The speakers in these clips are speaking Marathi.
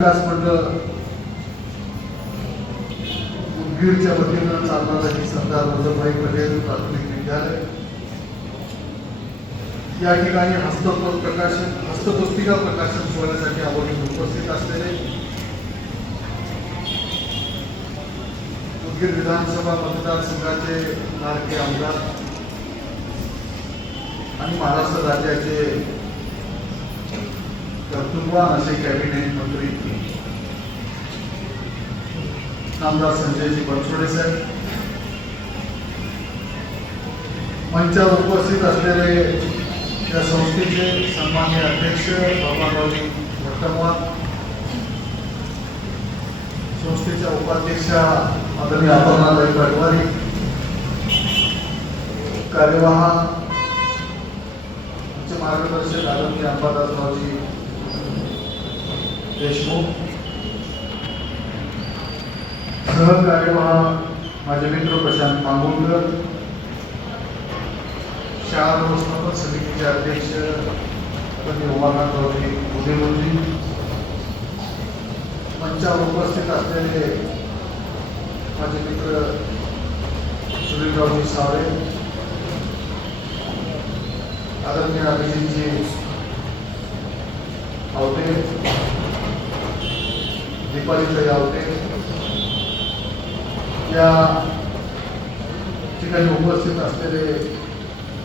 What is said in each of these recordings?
विकास मंडळ उदगीरच्या वतीनं चालणारा ही सरदार वल्लभभाई पटेल प्राथमिक विद्यालय या ठिकाणी हस्तपुस्तिका प्रकाशन सोहळ्यासाठी आवर्जून उपस्थित असलेले उदगीर विधानसभा मतदारसंघाचे लाडके आमदार आणि महाराष्ट्र राज्याचे कर्तृत्ववान असे कॅबिनेट मंत्री नामदार संजयजी बनसोडे साहेब, मंचावर उपस्थित असलेले या संस्थेचे सन्माननीय अध्यक्ष बाबारावजी भट्टमवार, संस्थेच्या उपाध्यक्षा आदरणीय अपर्णाताई पटवारी, कार्यवाह मार्गदर्शक आदरणीय अंबादासरावजी देशमुख, सहकार्यवाह माझे मित्र प्रशांत मांगोलकर, शाळा व्यवस्थापन समितीचे अध्यक्ष आदरणीय उमाकांतरावजी उदयमंत्री, मंचावर उपस्थित असलेले माझे मित्र सुनीलरावजी सावळे, आदरणीय अभिजितजी आवटे, दीपालीताई आवटे, या ठिकाणी उपस्थित असलेले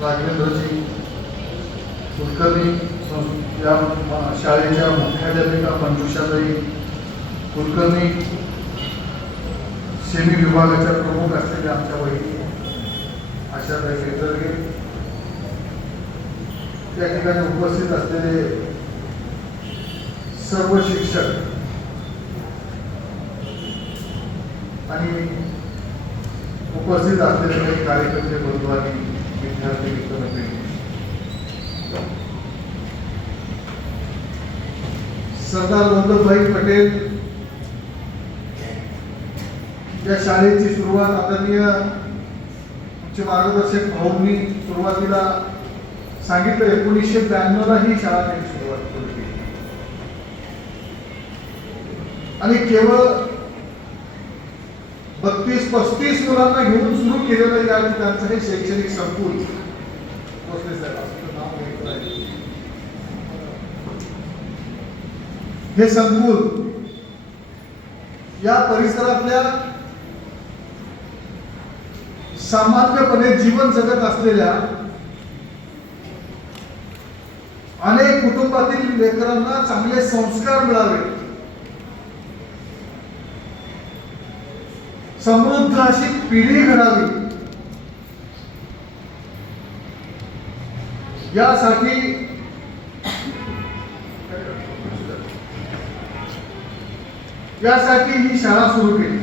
राघवेंद्रजी कुलकर्णी, या शाळेच्या मुख्याध्यापिका मंजुषाताई कुलकर्णी, सेमी विभागाच्या प्रमुख असलेल्या आमच्या वहिनी आशाताई शेतर्गे, या ठिकाणी उपस्थित असलेले सर्व शिक्षक आणि उपस्थित असलेले काही कार्यकर्ते बंधू आणि विद्यार्थी मित्रमंडळी, सरदार वल्लभभाई पटेल या शाळेची सुरुवात आदरणीय आमचे मार्गदर्शक भाऊंनी सुरुवातीला सांगितलं 1992 ला ही शाळा त्यांनी सुरुवात केली आणि केवळ 32-35 मुलांना घेऊन सुरू केलेलं या ठिकाणचं हे शैक्षणिक संकुल हे संकुल या परिसरातल्या सामान्यपणे जीवन जगत असलेल्या अनेक कुटुंबातील लेकरांना चांगले संस्कार मिळावे, समृद्ध अशी पिढी घडावी, यासाठी ही शाळा सुरू केली.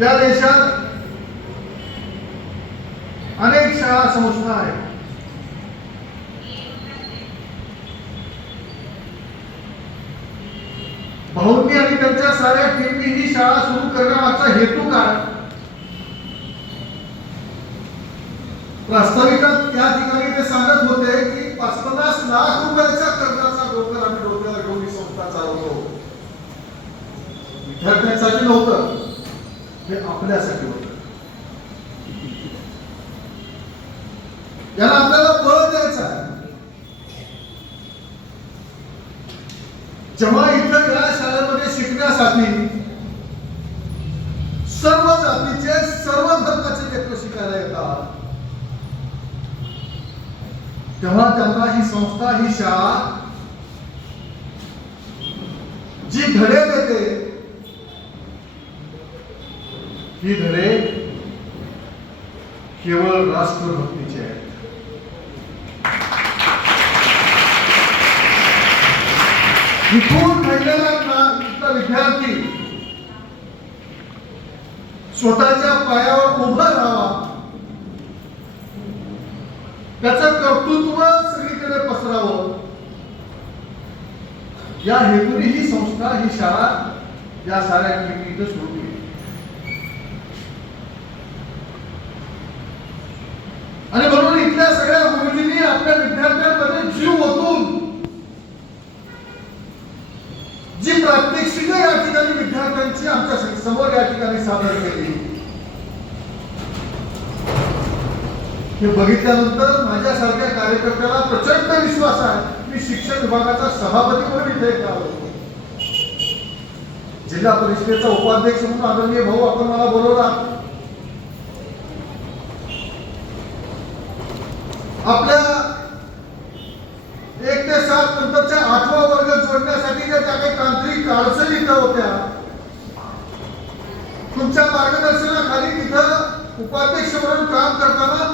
या देशात अनेक शाळा संस्था आहेत, भाऊंनी आणि त्यांच्या साऱ्या टीमनी ही शाळा सुरू करण्यामागचा हेतू काय? प्रास्ताविकात त्या ठिकाणी ते सांगत होते की 50 लाख रुपयाच्या कर्जाचा डोकर आम्ही डोक्यावर घेऊन ही संस्था चालवतो. विद्यार्थ्यांसाठी नव्हतं, हे आपल्यासाठी होतं. याला आपल्याला बळ द्यायचं आहे. जेव्हा इथं या शाळेमध्ये शिकण्यासाठी सर्व जातीचे सर्व धर्माचे लेकरं शिकायला येतात, तेव्हा त्यांना ही संस्था, ही शाळा जी धडे देते, ही धडे केवळ राष्ट्रभक्तीचे आहेत. इथून घडलेला विद्यार्थी स्वतःच्या पायावर उभा राहावा, त्याचं कर्तृत्व सगळीकडे पसरावं, या हेतूने ही संस्था, ही शाळा, या साऱ्या टीमनी इथं सुरू केली. आणि म्हणून इथल्या सगळ्या गुरुजींनी आपल्या विद्यार्थ्यांमध्ये जीव ओतून हे बघितल्यानंतर माझ्यासारख्या कार्यकर्त्याला प्रचंड विश्वास आहे. मी शिक्षण विभागाचा सभापती म्हणून इथे आलो, जिल्हा परिषदेचा उपाध्यक्ष म्हणून आदरणीय भाऊ आपण मला बोलवला. आपल्या 1 ते 7 नंतरच्या 8वा वर्ग जोडण्यासाठी ज्या काही तांत्रिक अडचणी इथं होत्या, तुमच्या मार्गदर्शनाखाली तिथं उपाध्यक्ष म्हणून काम करताना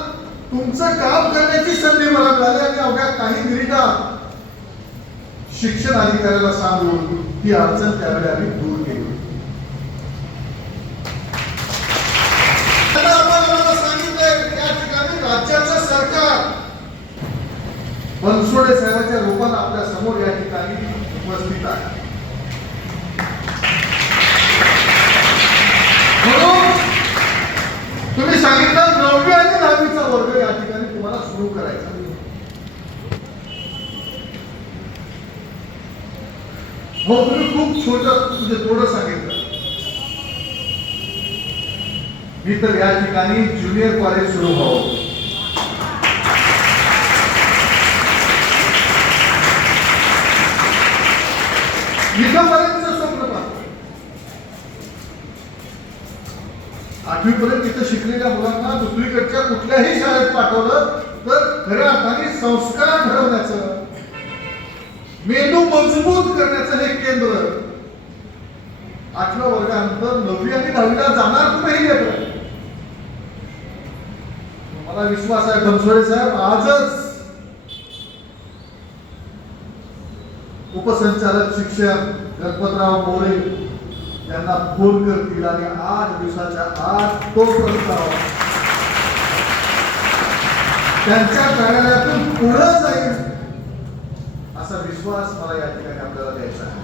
तुमचं काम करण्याची संधी मला मिळाली आणि अवघ्या काही मिनिटात शिक्षण अधिकाऱ्याला सांगून ती अडचण त्यावेळी आम्ही दूर केली. मला सांगितलंय या ठिकाणी राज्याचं सरकार बनसोडे साहेबांच्या रूपात आपल्या समोर या ठिकाणी उपस्थित आहे. म्हणून तुम्ही सांगितलं 9वी आणि 10वीचा वर्ग या ठिकाणी तुम्हाला सुरू करायचा. हो, तुम्ही खूप छोटं म्हणजे थोडं सांगितलं. मी तर या ठिकाणी ज्युनियर कॉलेज सुरू व्हावं, इथंपर्यंत स्वप्न पाहतो. 8वी पर्यंत इथं शिकलेल्या मुलांना दुसरीकडच्या कुठल्याही शाळेत पाठवलं तर खऱ्या अर्थाने संस्कार घडवण्याचं, मेंदू मजबूत करण्याचं हे केंद्र 8व्या वर्गानंतर 9वी आणि 10वीला जाणार कुठेही लेकरं. मला विश्वास आहे बनसोडे साहेब आजच उपसंचालक शिक्षक गणपतराव मोरे यांना फोन करतील आणि 8 दिवसाच्या आत तो प्रस्ताव त्यांच्या कार्यालयातून पुढे जाईल असा विश्वास मला या ठिकाणी आपल्याला द्यायचा आहे.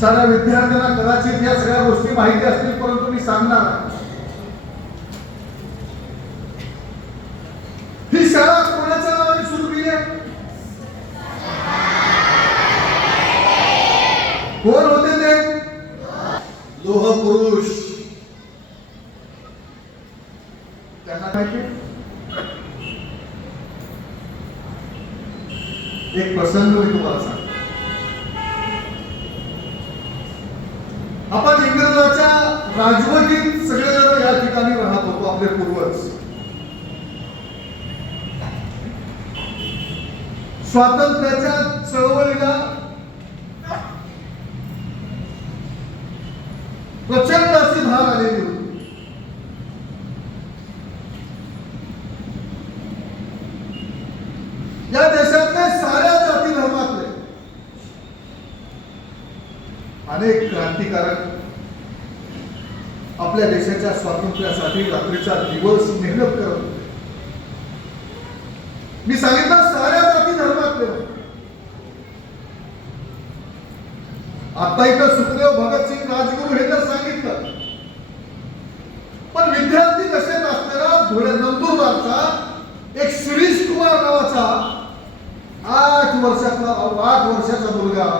साऱ्या विद्यार्थ्यांना कदाचित या सगळ्या गोष्टी माहिती असतील, परंतु मी सांगणार ही शाळा कोणाच्या नावाने सुरू केली आहे? कोण होते ते? लोह पुरुष. त्यांना माहिती एक प्रसंग मी तुम्हाला सांगतो. आपण इंग्रजाच्या राजवटीत सगळेजण या ठिकाणी राहत होतो, आपले पूर्वज. स्वातंत्र्याच्या चळवळीला प्रचंड अशी धार आलेली होती. या देशातले साऱ्या जाती धर्मातले अनेक क्रांतिकारक आपल्या देशाच्या स्वातंत्र्यासाठी रात्रीचा दिवस मेहनत करत होते. मी सांगितलं साऱ्या जाती धर्मातले. आता इथं सुखदेव भगतसिंग राजगुरू हे तर सांगितलं, पण विद्यार्थी दशेत असलेला धुळे नंदुरबारचा एक शिरीष कुमार नावाचा 8 वर्षाचा मुलगा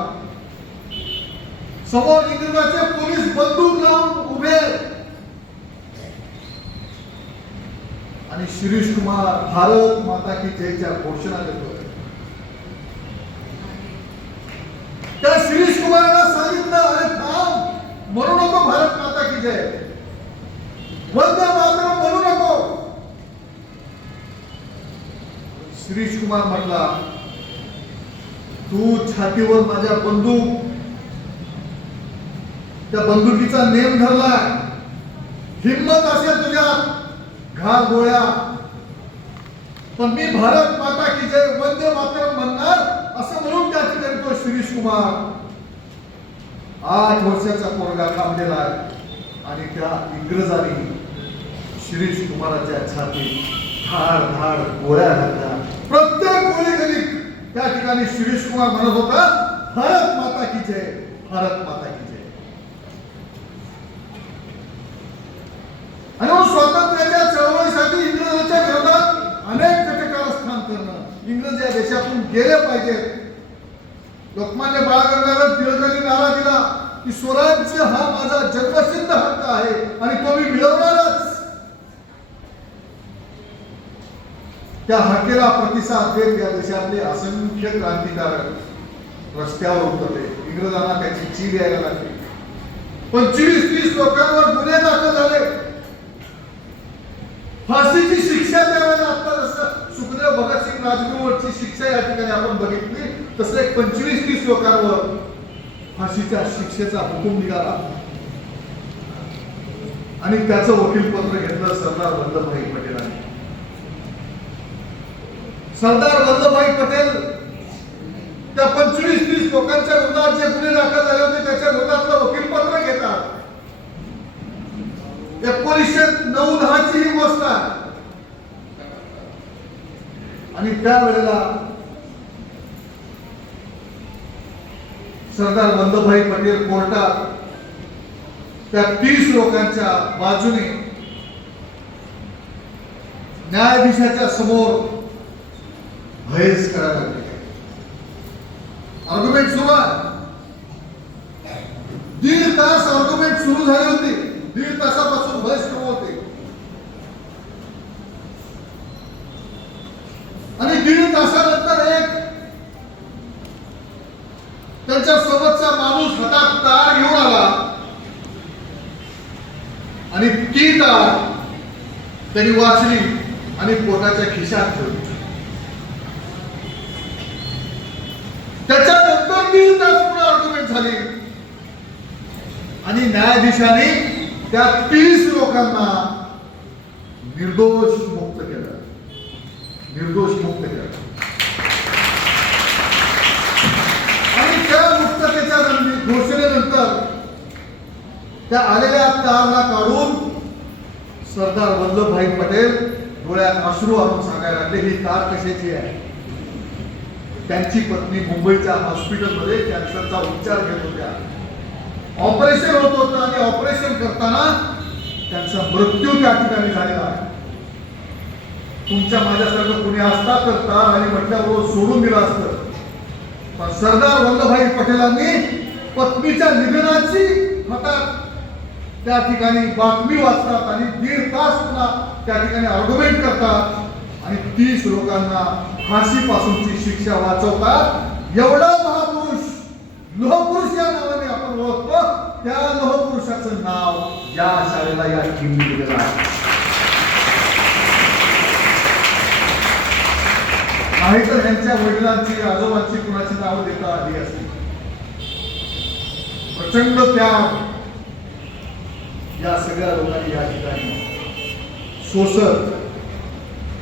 समोर इंग्रजाचे पोलीस बंदूक लावून उभे आणि शिरीष कुमार भारत माता की जयच्या घोषणा देतो. त्या शिरीष कुमाराला सांगितलं, अरे थांब, म्हणू नको भारत माता की जय, वंदे मातरम म्हणू नको. शिरीष कुमार म्हटला, तू छातीवर माझ्या बंदूक, त्या बंदुकीचा नेम धरला, हिम्मत असेल तुझ्यात घाल गोळ्या, पण मी भारत माता की जय वंदे मातरम म्हणणार असं म्हणून त्या ठिकाणी तो शिरीष कुमार 8 वर्षाचा पोरगा थांबलेला आहे आणि त्या इंग्रजांनी शिरीष कुमाराच्या छातीत धाड धाड गोळ्या घातल्या. प्रत्येक गोळी गेली त्या ठिकाणी शिरीष कुमार म्हणत होता, भारत माता की जय, भारत माता की जय. आणि स्वातंत्र्याच्या चळवळीसाठी इंग्रजांच्या विरोधात अनेक कटकारस्थान करणं, इंग्रज या देशातून गेले पाहिजेत. लोकमान्य बाळ गंगाधर टिळकांनी नारा दिला, की स्वराज्य हा माझा जन्मसिद्ध हक्क आहे आणि तो मी मिळवणारच. त्या हक्केला प्रतिसाद देत या देशातले असंख्य क्रांतिकारक रस्त्यावर उतरले. इंग्रजांना त्याची चीड यायला लागली. 25-30 लोकांवर गुन्हे दाखल झाले. फाशीची शिक्षा द्यायला. आता जसं सुखदेव भगतसिंग राजगुरूवरची शिक्षा या ठिकाणी आपण बघितली, तसं एक 25-30 लोकांवर फाशीच्या शिक्षेचा हुकूम निघाला आणि त्याचं वकीलपत्र घेतलं सरदार वल्लभभाई पटेलांनी. सरदार वल्लभभाई पटेल त्या 25-30 लोकांच्या विरोधात जे गुन्हे दाखल झाले होते त्याच्या विरोधातलं वकीलपत्र घेतात. 1909-10 ची ही गोष्ट आहे. आणि त्यावेळेला सरदार वल्लभभाई पटेल कोर्टात त्या 30 लोकांच्या बाजूने न्यायाधीशाच्या समोर बहस करायला लागले. आर्ग्युमेंट सुरू आहे. 1.5 तास आर्ग्युमेंट सुरू झाली होती. 1.5 तासापासून बहस सुरू होते आणि 1.5 तासानंतर एक त्यांच्या सोबतचा माणूस हातात तार घेऊन आला आणि ती तार त्यांनी वाचली आणि पोटाच्या खिशात ठेवली. त्याच्यानंतर 1.5 तास पुढे आर्ग्युमेंट झाली आणि न्यायाधीशाने त्या 30 लोकांना निर्दोष मुक्त केलं. निर्दोष मुक्त केलं आणि त्या मुक्ततेच्या घोषणेनंतर त्या आलेल्या तारला काढून सरदार वल्लभभाई पटेल डोळ्यात अश्रू आणून सांगायला लागले, ही तार कशाची आहे. त्यांची पत्नी मुंबईच्या हॉस्पिटलमध्ये कॅन्सरचा उपचार घेत होत्या. ऑपरेशन होत होतं आणि ऑपरेशन करताना त्यांचा मृत्यू त्या ठिकाणी झालेला आहे. तुमच्या माझ्यासारखं कुणी असता तर तार आणि म्हटल्याबरोबर सोडून दिलं असतं, पण सरदार वल्लभभाई पटेलांनी पत्नीच्या निधनाची हातात त्या ठिकाणी बातमी वाचतात आणि 1.5 तास पुन्हा त्या ठिकाणी आर्ग्युमेंट करतात आणि 30 लोकांना फाशीपासूनची शिक्षा वाचवतात. एवढा महापुरुष, लोहपुरुष या नावाने आपण ओळखतो, त्या लोहपुरुषाचं नाव या शाळेला या ठिकाणी दिलेलं आहे. नाहीतर यांच्या वडिलांची, आजोबांची कुणाची नावं देता आली असती. प्रचंड त्याग या सगळ्या लोकांनी या ठिकाणी सोसत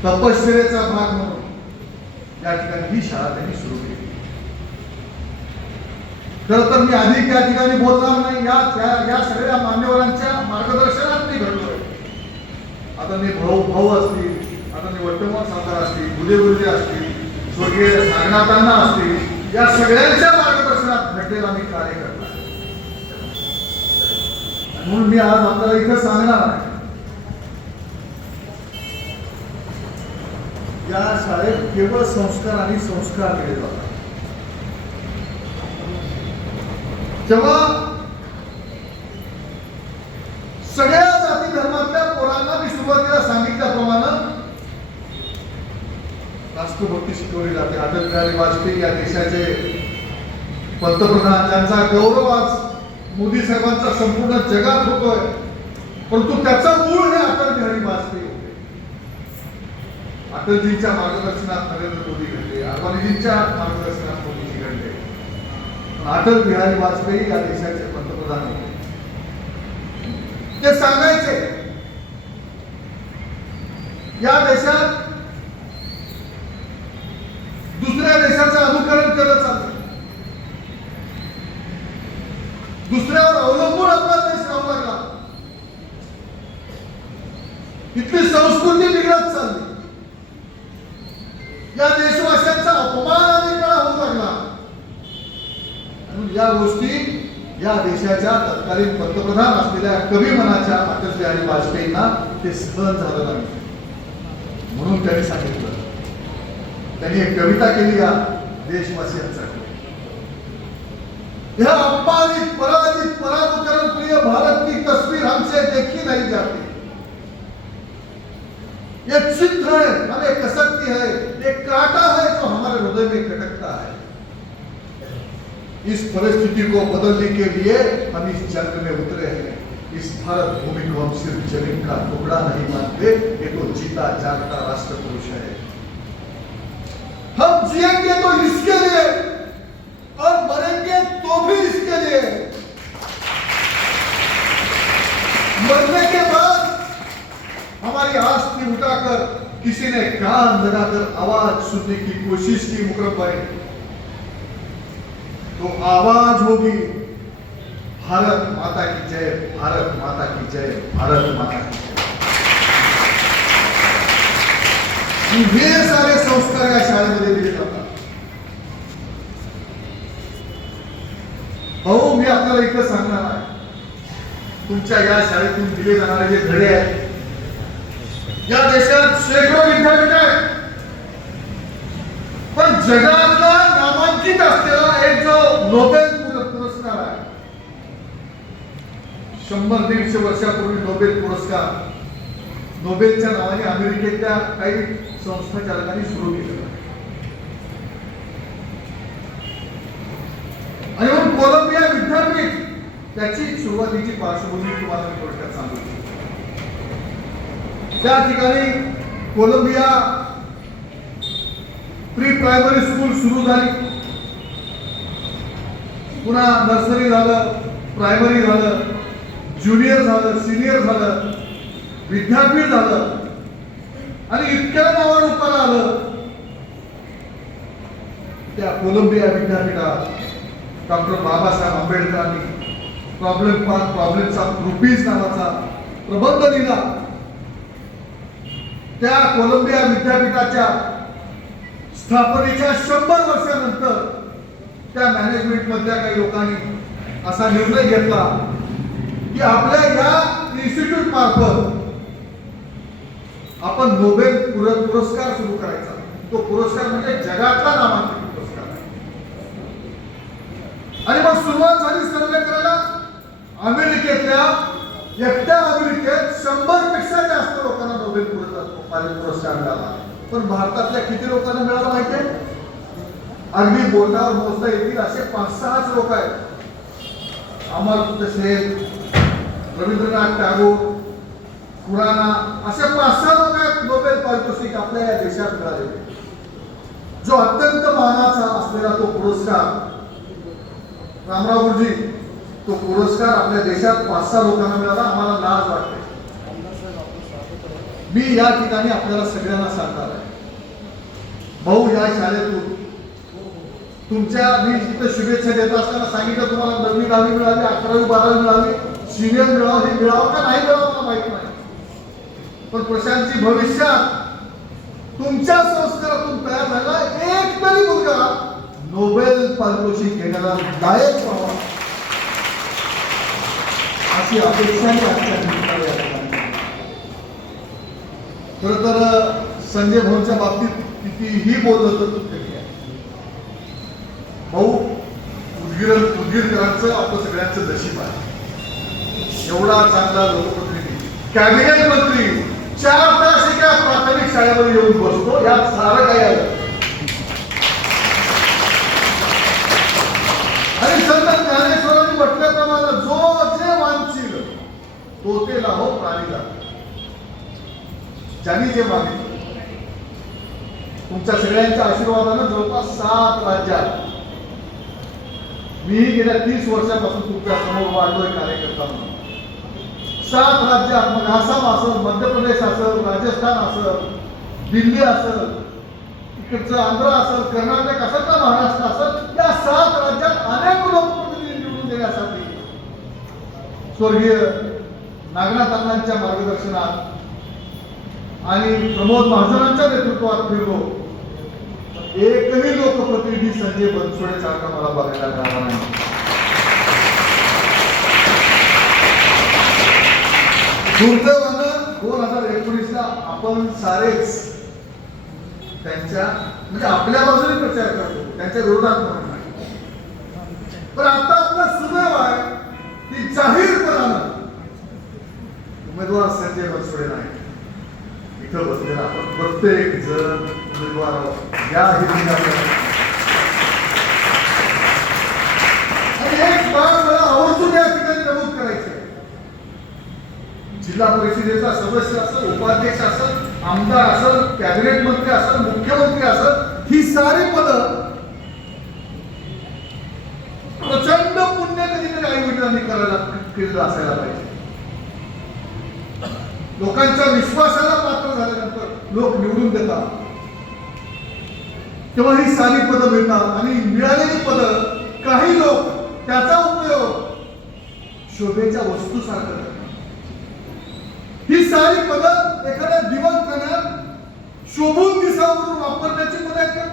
तपश्चर्याचा भाग म्हणून या ठिकाणी ही शाळा त्यांनी सुरू केली. खरं तर मी अधिक या ठिकाणी बोलणार नाही. या सगळ्या मान्यवरांच्या मार्गदर्शनात मी घडलोय. आता मी भाऊ असतील, आता मी वर्तमान सरकार असतील, गुरुजी असतील, स्वर्गीय नागनाथांना असतील, या सगळ्यांच्या मार्गदर्शनात घडलेला मी कार्य करणार. म्हणून मी आज आपल्याला इथं सांगणार आहे, या शाळेत केवळ संस्कार आणि संस्कार दिले जातात. जेव्हा सगळ्या जाती धर्मातल्या पोरांना मी सुरुवातीला सांगितल्याप्रमाणे राष्ट्रभक्ती शिकवली जाते. अटल बिहारी वाजपेयी या देशाचे पंतप्रधान, ज्यांचा गौरव आज मोदी साहेबांचा संपूर्ण जगात होतोय, परंतु त्याचा मूळ हे अटल बिहारी वाजपेयी होते. अटलजींच्या मार्गदर्शनात नरेंद्र मोदी घडले, अडवाणीजींच्या मार्गदर्शनात मोदीजी घडले, पण अटल बिहारी वाजपेयी या देशाचे पंतप्रधान होते. ते सांगायचे, या देशात दुसऱ्या देशाचं अनुकरण केलं चाललं, दुसऱ्यावर अवलंबून आपला देश राहू लागला, इथली संस्कृती बिघडत चालली, या देशवासियांचा अपमान अनेक वेळा होऊ लागला. या गोष्टी या देशाच्या तत्कालीन पंतप्रधान असलेल्या कवी मनाच्या अटल बिहारी वाजपेयींना ते सहन झालं नाही. म्हणून त्यांनी सांगितलं, त्यांनी एक कविता केली या देशवासियांसाठी. यह अपमानित पराजित परानुकरण प्रिय भारत की तस्वीर हमसे देखी नहीं जाती। ये चित्त है, हमें कसकती है, ये कांटा है जो हमारे हृदय में खटकता है। इस परिस्थिति को बदलने के लिए हम इस जंग में उतरे हैं। इस भारत भूमि को हम सिर्फ जमीन का टुकड़ा नहीं मानते, ये तो जीता जागता राष्ट्र पुरुष है। हम जिएंगे तो इसके लिए और मरेंगे तो भी इसके लिए। मरने के बाद हमारी आस्ती उठाकर किसी ने कान लगाकर आवाज सुनने की कोशिश की मुकर्रम भाई, तो आवाज होगी भारत माता की जय, भारत माता की जय, भारत माता की जय। हे सारे संस्कार या शाळेमध्ये दिले जातात। भाऊ, मी आपल्याला इथं सांगणार आहे, तुमच्या या शाळेतून दिले जाणारे जे धडे आहेत, या देशात शेकडो विद्यापीठ आहेत, पण जगातला नामांकित असलेला एक जो नोबेल पुरस्कार आहे, 100-150 वर्षापूर्वी नोबेल पुरस्कार नोबेलच्या नावाने अमेरिकेतल्या काही संस्थाचालकांनी सुरू केला आणि मग कोलंबिया विद्यापीठ त्याची सुरुवातीची पार्श्वभूमी तुम्हाला मी थोडक्यात सांगतो। त्या ठिकाणी कोलंबिया प्री प्रायमरी स्कूल सुरू झाली, पुन्हा नर्सरी झालं, प्रायमरी झालं, ज्युनियर झालं, सिनियर झालं, विद्यापीठ झालं आणि इतक्या नावारूपाला आलं। त्या कोलंबिया विद्यापीठात डॉक्टर बाबासाहेब आंबेडकरांनी प्रॉब्लेम्स ऑफ ग्रुपीज नावाचा प्रबंध लिहिला। त्या कोलंबिया विद्यापीठाच्या स्थापनेच्या 100 वर्षानंतर त्या मॅनेजमेंट मधल्या काही लोकांनी असा निर्णय घेतला की आपल्या या इन्स्टिट्यूट मार्फत आपण नोबेल पुरस्कार सुरू करायचा। तो पुरस्कार म्हणजे जगातला नामांकित पुरस्कार आहे। आणि मग सुरुवात झाली सर्वे करायला। अमेरिकेतल्या एकट्या अमेरिकेत 100 पेक्षा जास्त लोकांना नोबेल पुरस्कार मिळाला, पण भारतातल्या किती लोकांना मिळाला माहितीये? अगदी बोटावर मोजता येतील असे 5-6 लोक आहेत। अमर्त्य सेन, रवींद्रनाथ टागोर, खुराना असे 5-6 लोक आहेत नोबेल पारितोषिक आपल्या या देशात मिळाले। जो अत्यंत मानाचा असलेला तो पुरस्कार, रामराव गुरुजी, तो पुरस्कार आपल्या देशात 5-6 लोकांना मिळाला। आम्हाला लाज वाटते। मी या ठिकाणी आपल्याला सगळ्यांना सांगणार आहे, भाऊ, या शाळेतून तुमच्या मी जिथे शुभेच्छा देत असताना सांगितलं तुम्हाला 9वी 10वी मिळाली, 11वी 12वी मिळाली, सिनियर मिळावं, हे मिळावं का नाही मिळावं मला माहित नाही, पण प्रशांतजी भविष्यात तुमच्या संस्कारातून तयार झालेला एक तरी मुलगा नोबेल पारितोषिक घेण्याला लायक व्हावा अशी अपेक्षा खरं तर संजय भाऊंच्या बाबतीत कितीही बोललं तर कमी आहे। भाऊ, उदगीरकरांचं आपलं सगळ्यांचं नशीब आहे। एवढा चांगला लोकप्रतिनिधी, कॅबिनेट मंत्री 4 तास एका प्राथमिक शाळेमध्ये येऊन बसतो, यात सारं काय आलं। आणि संत ज्ञानेश्वरांनी म्हटल्याप्रमाणे जो जे वांछील तो ते लाहो प्राणीला, ज्यांनी जे मागितलं। तुमच्या सगळ्यांच्या आशीर्वादानं जवळपास 7 राज्यात, मी गेल्या 30 वर्षापासून तुमच्या समोर वाढलोय कार्यकर्ता म्हणून। 7 राज्यात, मग आसाम असेल, मध्य प्रदेश असेल, राजस्थान असेल, दिल्ली असेल, इकडचं आंध्र असेल, कर्नाटक असेल का महाराष्ट्र असेल, या 7 राज्यात अनेक लोकप्रतिनिधी निवडून देण्यासाठी स्वर्गीय नागनाथ अण्णांच्या मार्गदर्शनात आणि प्रमोद महाजनांच्या नेतृत्वात फिरलो। एकही लोकप्रतिनिधी संजय बनसोडे सारखा मला बघायला मिळाला नाही। दुर्दैवानं 2019ला आपण सारेच त्यांच्या म्हणजे आपल्या बाजूने प्रचार करतो, त्यांच्या विरोधात म्हणून नाही, पण आता जाहीरपणानं उमेदवार संजय बनसोडे नाही इथं बसलेला आपण प्रत्येक जण उमेदवार आहोत या हेतूने आणि एक बाब मला आवर्जून या ठिकाणी नमूद करायचं आहे. जिल्हा परिषदेचा सदस्य असेल, उपाध्यक्ष असेल, आमदार असेल, कॅबिनेट मंत्री असेल, मुख्यमंत्री असेल, ही सारी पदं प्रचंड पुण्य कधीतरी आई वडिलांनी करायला केलेलं असायला पाहिजे. लोकांच्या विश्वासाला पात्र झाल्यानंतर लोक निवडून देतात तेव्हा ही सारी पदं मिळतात आणि मिळालेली पदं काही लोक त्याचा उपयोग शोभेच्या वस्तूसारखं करतात. ही सारी पदं एखाद्या दिवंगतानं शोभून दिसावं म्हणून वापरण्याची पदं आहेत का?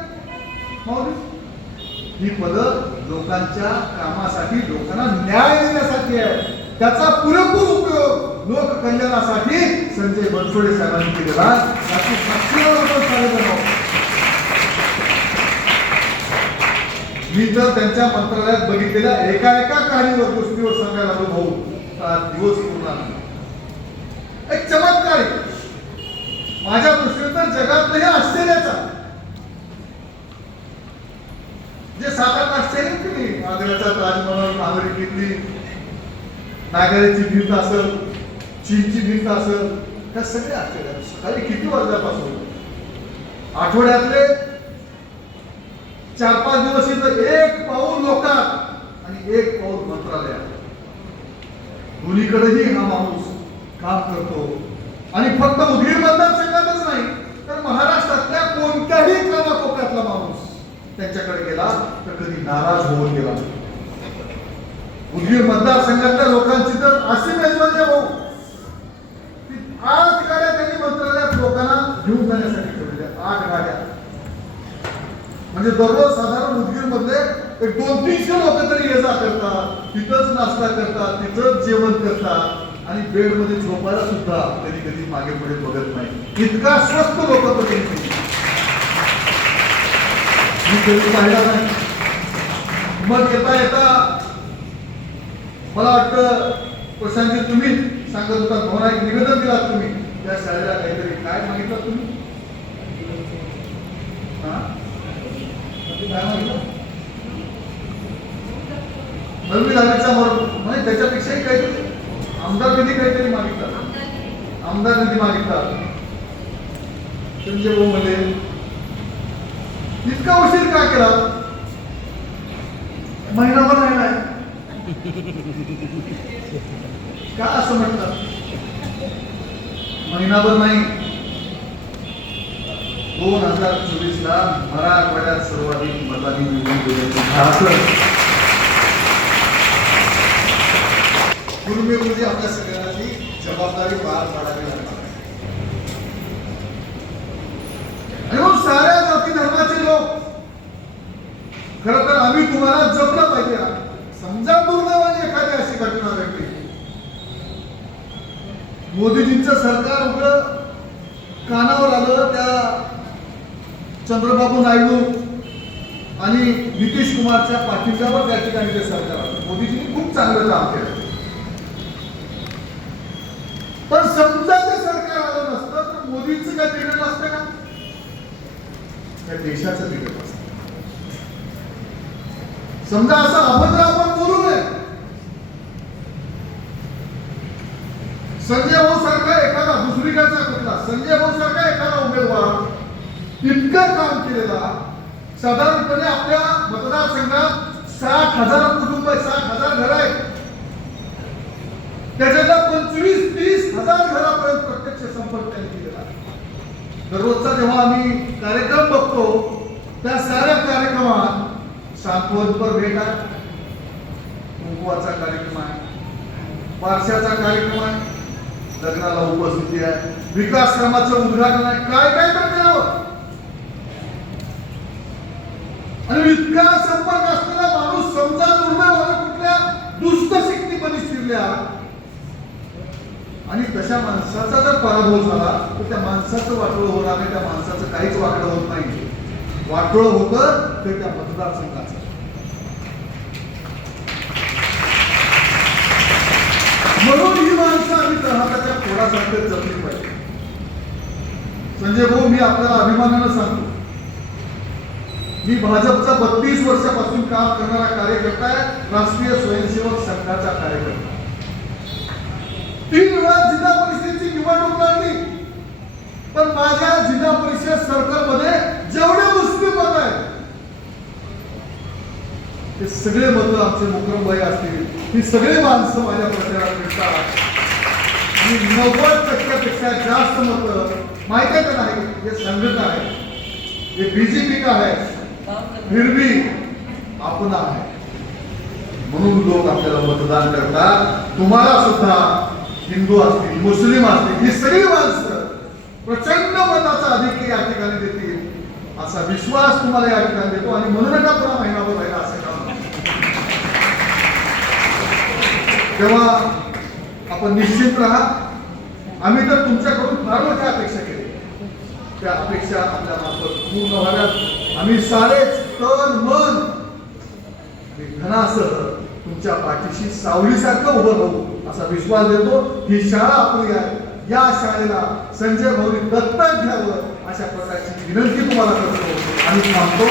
ही पदं लोकांच्या कामासाठी, लोकांना न्याय देण्यासाठी आहे. त्याचा पुरेपूर उपयोग लोक कल्याणासाठी संजय बनसोडे साहेबांनी केलेला याची साक्षीदार आपण सारेजण आहोत. मी तर त्यांच्या मंत्रालयात बघितलेल्या एका काहीवर गोष्टीवर सांगायला अनुभव दिवस पूर्ण एक चमत्कार माझ्या दृष्टीने तर जगातलं हे आश्चर्याचा जे 7-8 आश्चर्य केली आग्र्याचा ताजमहल, अमेरिकेतली नागाऱ्याची भिंत असेल, चीनची भिंत असेल, त्या सगळे आश्चर्य. सकाळी किती वाजल्यापासून आठवड्यातले 4-5 दिवस इथं एक पाऊल लोकात आणि एक पाऊल मंत्रालयात दोन्हीकडेही हा माणूस काम करतो. आणि फक्त उदगीर मतदारसंघातच नाही तर महाराष्ट्रातल्या कोणत्याही कानाकोपऱ्यातला माणूस त्यांच्याकडे गेला तर कधी नाराज होऊन गेला. उदगीर मतदारसंघातल्या लोकांची तर अशी मेजवानी भाऊ 8 गाड्या त्यांनी मंत्रालयात लोकांना घेऊन जाण्यासाठी ठेवलेल्या. 8 गाड्या म्हणजे दररोज साधारण उदगीर मधले एक 200-300 लोक तरी ये जा करतात, तिथंच नाश्ता करतात, तिथंच जेवण करतात आणि बेड मध्ये झोपायला सुद्धा कधी कधी मागे पुढे बघत नाही. इतका स्वस्त लोक मी कधी पाहिला नाही. मग येता येता मला वाटतं प्रशांतजी तुम्ही सांगत होता, मला एक निवेदन दिलात तुम्ही त्या शाळेला काहीतरी काय मागितलं तुम्ही? काय मागितलं? 9वी 10वीचा म्हणजे त्याच्यापेक्षाही काहीतरी आमदार निधी काहीतरी मागितला, आमदार निधी मागितला. संजय भाऊ म्हणजे इतका उशीर का केला? महिनाभर राहिलाय का असं म्हणतात? महिनाभर नाही, 2024ला मराठवाड्यात सर्वाधिक मतांनी निवडून गेल्याचं गुरुमेव म्हणजे आपल्या सगळ्यांची जबाबदारी पार पाडावी लागणार. आणि मग साऱ्या जाती धर्माचे लोक खरं तर आम्ही तुम्हाला जपलं पाहिजे. समजा दुर्दैवाने एखादी अशी घटना घडली, मोदीजींचं सरकार उघड कानावर आलं, त्या चंद्रबाबू नायडू आणि नितीश कुमारच्या पाठिंब्यावर त्या ठिकाणी ते सरकार आलं. मोदीजींनी खूप चांगलं काम केलं. पण समजा ते सरकार आलं नसतं तर मोदींचं काय बिघडलं असतं का? त्या देशाचं बिघडलं असतं. समजा असं अभद्र आपण बोलू नये. संजय भाऊ सारखा एखादा दुसरीकडचा कुठला संजय भाऊ सारखा एखादा उमेदवार इतकं काम केलेला, साधारणपणे आपल्या मतदारसंघात 60,000 कुटुंब, 60,000 घर आहेत. त्याच्यातल्या 25-30 हजार घरापर्यंत प्रत्यक्ष संपर्क त्यांनी केलेला. दररोजचा जेव्हा आम्ही कार्यक्रम बघतो त्या साऱ्या कार्यक्रमात सांत्वनपर भेट आहे, कुंकवाचा कार्यक्रम आहे, बारशाचा कार्यक्रम आहे, लग्नाला उपस्थिती आहे, विकास कामाचं उद्घाटन आहे, काय काय तर करावं. आणि इतका संपर्क असलेला माणूस समजा दुर्दैवाने कुठल्या दुष्ट शक्तीमध्ये शिरल्या आणि तशा माणसाचा जर पराभव झाला तर त्या माणसाचं वाटोळं होणार नाही. त्या माणसाचं काहीच वाटोळं होत नाही. वाटोळं होतं ते त्या मतदारसंघाचं. म्हणून ही माणसं आम्ही तळहाताच्या फोडासारखे जपली पाहिजे. संजय भाऊ, मी आपल्याला अभिमानानं सांगतो, मी भाजपचा 32 वर्षापासून काम करणारा कार्यकर्ता आहे, राष्ट्रीय स्वयंसेवक संघाचा कार्यकर्ता. 3 वेळा जिल्हा परिषदेची निवडणूक लढली, पण माझ्या जिल्हा परिषद सर्कलमध्ये जेवढे मुस्लिम मत आहेत ते सगळे मत आमचे मुकरमभाई असतील, ही सगळे माणसं माझ्या प्रचारात मिळतात. आणि 90% जास्त मत माहिती आहे का नाही, हे संघटना आहे, हे बीजेपी का है, फिर भी अपना है. म्हणून लोक आपल्याला मतदान करतात. तुम्हाला सुद्धा हिंदू असतील, मुस्लिम असतील, ही सगळी माणसं प्रचंड मताचा अधिकार या ठिकाणी देतील असा विश्वास तुम्हाला या ठिकाणी देतो. आणि म्हणू नका पुन्हा महिनाभर राहिला असं काम. तेव्हा आपण निश्चित राहा. आम्ही तर तुमच्याकडून फार मोठ्या अपेक्षा केल्या, त्या अपेक्षा आपल्या मार्फत पूर्ण व्हाव्यात. आम्ही सारेच तन मन आणि धनासह तुमच्या पाठीशी सावलीसारखं उभं राहू असा विश्वास देतो. ही शाळा आपली आहे, या शाळेला संजय भाऊनी दत्तक घ्यावं अशा प्रकारची विनंती तुम्हाला करतो आणि थांबतो.